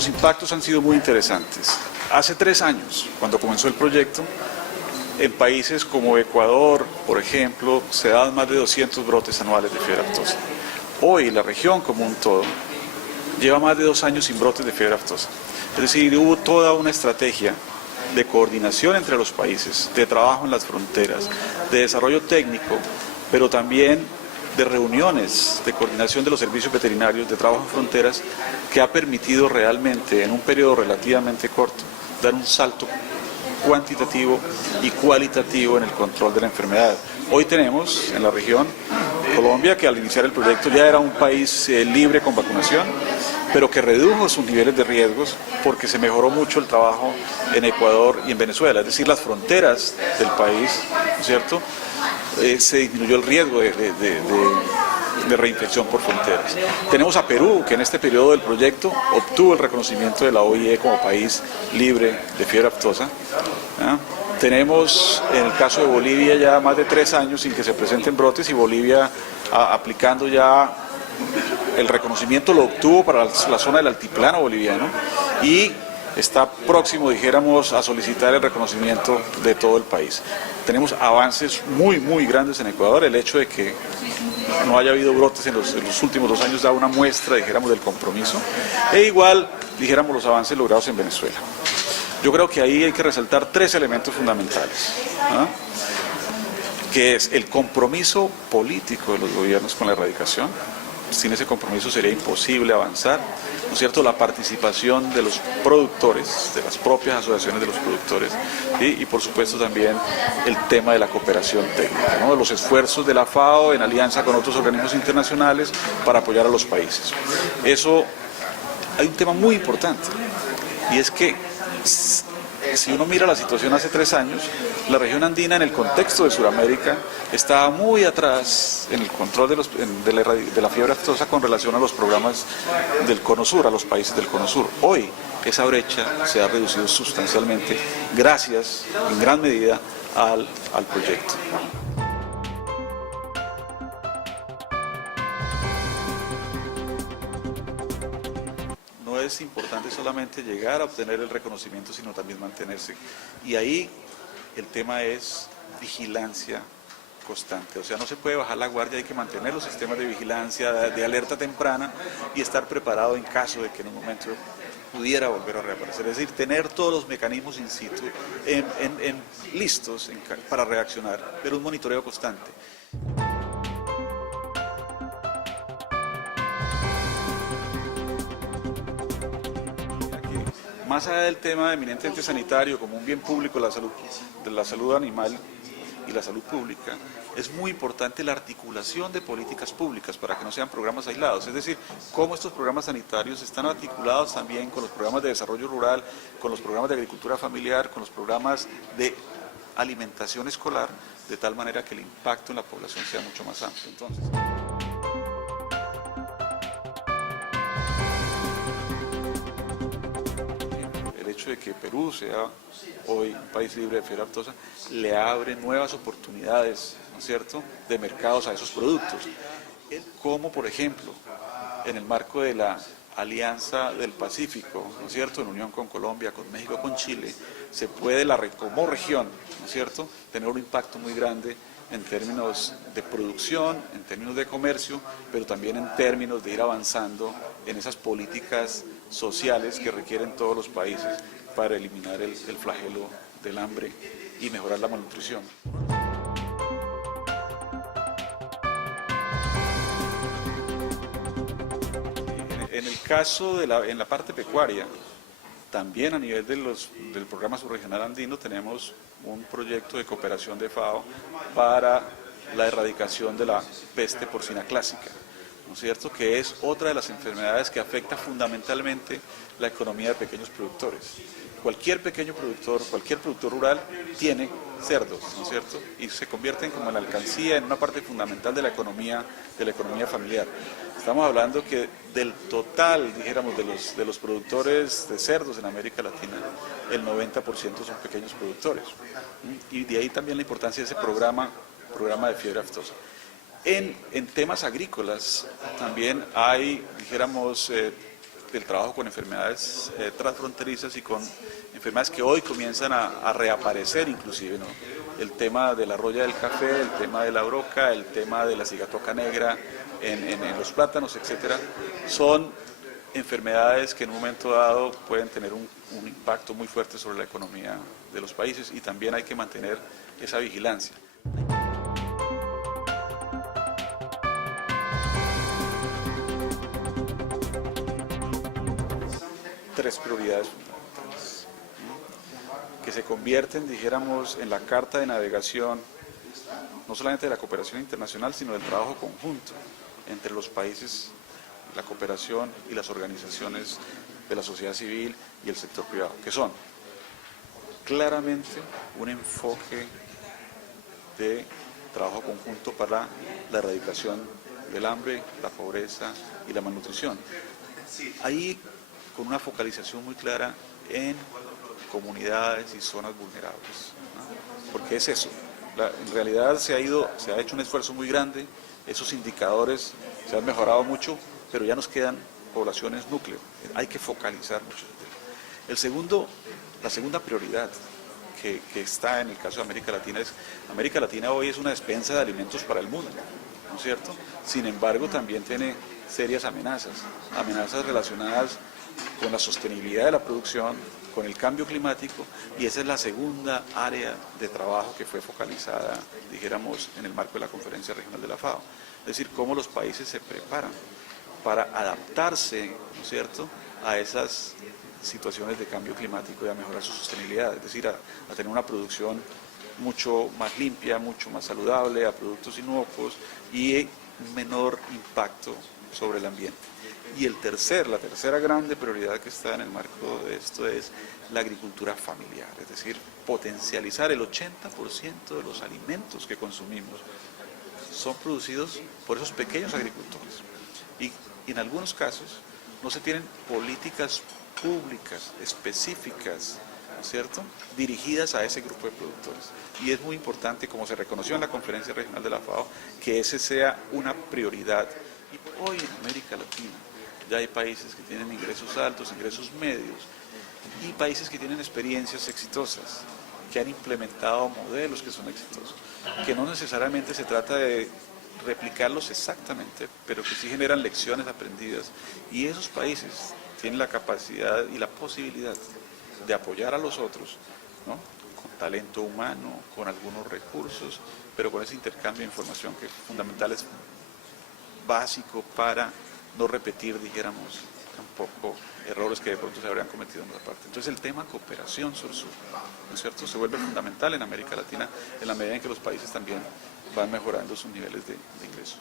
los impactos han sido muy interesantes. Hace 3 años, cuando comenzó el proyecto, en países como Ecuador, por ejemplo, se daban más de 200 brotes anuales de fiebre aftosa. Hoy la región como un todo lleva más de 2 años sin brotes de fiebre aftosa. Es decir, hubo toda una estrategia de coordinación entre los países, de trabajo en las fronteras, de desarrollo técnico, pero también de reuniones de coordinación de los servicios veterinarios, de trabajo en fronteras, que ha permitido realmente, en un periodo relativamente corto, dar un salto cuantitativo y cualitativo en el control de la enfermedad. Hoy tenemos en la región Colombia, que al iniciar el proyecto ya era un país libre con vacunación, pero que redujo sus niveles de riesgos porque se mejoró mucho el trabajo en Ecuador y en Venezuela, es decir, las fronteras del país, ¿no es cierto? Se disminuyó el riesgo de reinfección por fronteras. Tenemos a Perú, que en este periodo del proyecto obtuvo el reconocimiento de la OIE como país libre de fiebre aftosa. Tenemos en el caso de Bolivia ya más de 3 años sin que se presenten brotes, y Bolivia aplicando ya el reconocimiento lo obtuvo para la zona del altiplano boliviano y está próximo, dijéramos, a solicitar el reconocimiento de todo el país. Tenemos avances muy grandes en Ecuador. El hecho de que no haya habido brotes en los últimos 2 años da una muestra, dijéramos, del compromiso. E igual, dijéramos, los avances logrados en Venezuela. Yo creo que ahí hay que resaltar 3 elementos fundamentales, ¿no? Que es el compromiso político de los gobiernos con la erradicación. Sin ese compromiso sería imposible avanzar, ¿no es cierto? La participación de los productores, de las propias asociaciones de los productores, ¿sí? Y por supuesto también el tema de la cooperación técnica, ¿no? Los esfuerzos de la FAO en alianza con otros organismos internacionales para apoyar a los países. Eso, hay un tema muy importante, y es que si uno mira la situación hace 3 años, la región andina en el contexto de Sudamérica estaba muy atrás en el control de la fiebre aftosa con relación a los programas del Cono Sur, a los países del Cono Sur. Hoy esa brecha se ha reducido sustancialmente gracias, en gran medida, al proyecto. No es importante solamente llegar a obtener el reconocimiento, sino también mantenerse. Y ahí el tema es vigilancia constante. O sea, no se puede bajar la guardia, hay que mantener los sistemas de vigilancia, de alerta temprana, y estar preparado en caso de que en un momento pudiera volver a reaparecer. Es decir, tener todos los mecanismos in situ listos para reaccionar, pero un monitoreo constante. Más allá del tema eminentemente sanitario, como un bien público, de la salud animal y la salud pública, es muy importante la articulación de políticas públicas para que no sean programas aislados. Es decir, cómo estos programas sanitarios están articulados también con los programas de desarrollo rural, con los programas de agricultura familiar, con los programas de alimentación escolar, de tal manera que el impacto en la población sea mucho más amplio. Entonces, el hecho de que Perú sea hoy un país libre de fiebre aftosa le abre nuevas oportunidades, ¿no es cierto?, de mercados a esos productos. Como, por ejemplo, en el marco de la Alianza del Pacífico, ¿no es cierto?, en unión con Colombia, con México, con Chile, se puede como región, ¿no es cierto?, tener un impacto muy grande en términos de producción, en términos de comercio, pero también en términos de ir avanzando en esas políticas sociales que requieren todos los países para eliminar el flagelo del hambre y mejorar la malnutrición. En el caso en la parte pecuaria, también a nivel del programa subregional andino tenemos un proyecto de cooperación de FAO para la erradicación de la peste porcina clásica, ¿no es cierto?, que es otra de las enfermedades que afecta fundamentalmente la economía de pequeños productores. Cualquier pequeño productor, cualquier productor rural tiene cerdos, ¿no es cierto?, y se convierten como en la alcancía, en una parte fundamental de la economía familiar. Estamos hablando que del total, dijéramos, de los productores de cerdos en América Latina, el 90% son pequeños productores. Y de ahí también la importancia de ese programa de fiebre aftosa. En temas agrícolas también hay, dijéramos, del trabajo con enfermedades transfronterizas y con enfermedades que hoy comienzan a reaparecer inclusive, ¿no? El tema de la roya del café, el tema de la broca, el tema de la cigatoca negra en los plátanos, etcétera, son enfermedades que en un momento dado pueden tener un impacto muy fuerte sobre la economía de los países y también hay que mantener esa vigilancia. Tres prioridades fundamentales que se convierten, dijéramos, en la carta de navegación no solamente de la cooperación internacional, sino del trabajo conjunto entre los países, la cooperación y las organizaciones de la sociedad civil y el sector privado, que son claramente un enfoque de trabajo conjunto para la erradicación del hambre, la pobreza y la malnutrición. Ahí con una focalización muy clara en comunidades y zonas vulnerables, ¿no? Porque es eso, en realidad se ha hecho un esfuerzo muy grande, esos indicadores se han mejorado mucho, pero ya nos quedan poblaciones núcleo, hay que focalizar mucho. La segunda prioridad que está en el caso de América Latina es, América Latina hoy es una despensa de alimentos para el mundo, ¿no es cierto? Sin embargo, también tiene serias amenazas relacionadas con la sostenibilidad de la producción, con el cambio climático, y esa es la segunda área de trabajo que fue focalizada, dijéramos, en el marco de la Conferencia Regional de la FAO. Es decir, cómo los países se preparan para adaptarse, ¿no es cierto?, a esas situaciones de cambio climático y a mejorar su sostenibilidad, es decir, a tener una producción mucho más limpia, mucho más saludable, a productos inocuos y menor impacto sobre el ambiente. Y la tercera grande prioridad que está en el marco de esto es la agricultura familiar, es decir, potencializar el 80% de los alimentos que consumimos son producidos por esos pequeños agricultores. Y en algunos casos no se tienen políticas públicas específicas, ¿no es cierto?, dirigidas a ese grupo de productores. Y es muy importante, como se reconoció en la Conferencia Regional de la FAO, que ese sea una prioridad. Y hoy en América Latina ya hay países que tienen ingresos altos, ingresos medios, y países que tienen experiencias exitosas, que han implementado modelos que son exitosos, que no necesariamente se trata de replicarlos exactamente, pero que sí generan lecciones aprendidas, y esos países tienen la capacidad y la posibilidad de apoyar a los otros, ¿no?, con talento humano, con algunos recursos, pero con ese intercambio de información que es fundamental, es básico para no repetir, dijéramos, tampoco errores que de pronto se habrían cometido en otra parte. Entonces el tema cooperación sur-sur, ¿no es cierto?, se vuelve fundamental en América Latina en la medida en que los países también van mejorando sus niveles de ingreso.